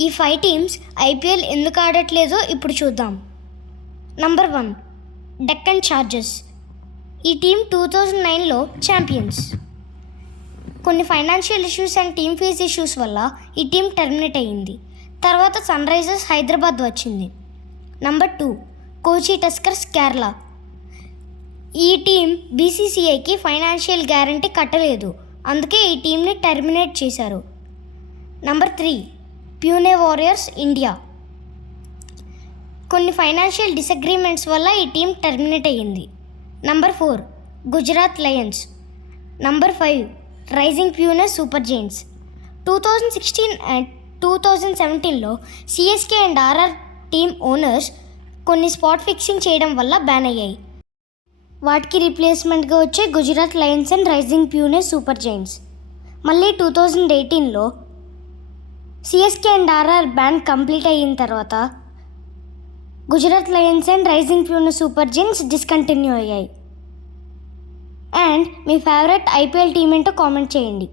ఈ 5 teams IPL ఎందుకు ఆడట్లేదో ఇప్పుడు చూద్దాం. Number 1 Deccan chargers. ఈ టీం 2009లో ఛాంపియన్స్. కొన్ని financial issues and team fees issues వల్ల ఈ టీం టెర్మినేట్ అయ్యింది. తర్వాత సన్ రైజర్స్ హైదరాబాద్ వచ్చింది. నంబర్ 2 కోచి టస్కర్స్ కేరళ. ఈ టీం బీసీసీఐకి ఫైనాన్షియల్ గ్యారంటీ కట్టలేదు, అందుకే ఈ టీంని టెర్మినేట్ చేశారు. Number 3 Pune warriors India. కొన్ని ఫైనాన్షియల్ డిసగ్రీమెంట్స్ వల్ల ఈ టీం టెర్మినేట్ అయ్యింది. Number 4 Gujarat lions. Number 5 rising Pune super giants. 2016 and 2017లో CSK and RR team owners కొన్ని స్పాట్ ఫిక్సింగ్ చేయడం వల్ల బ్యాన్ అయ్యాయి. వాటికి రీప్లేస్మెంట్గా వచ్చే Gujarat lions and rising Pune super giants. మళ్ళీ 2018లో CSK and RR ban complete అయిన తర్వాత Gujarat lions and rising Pune super giants discontinue అయ్యాయి. And me favourite IPL team ఏంటో కామెంట్ చేయండి.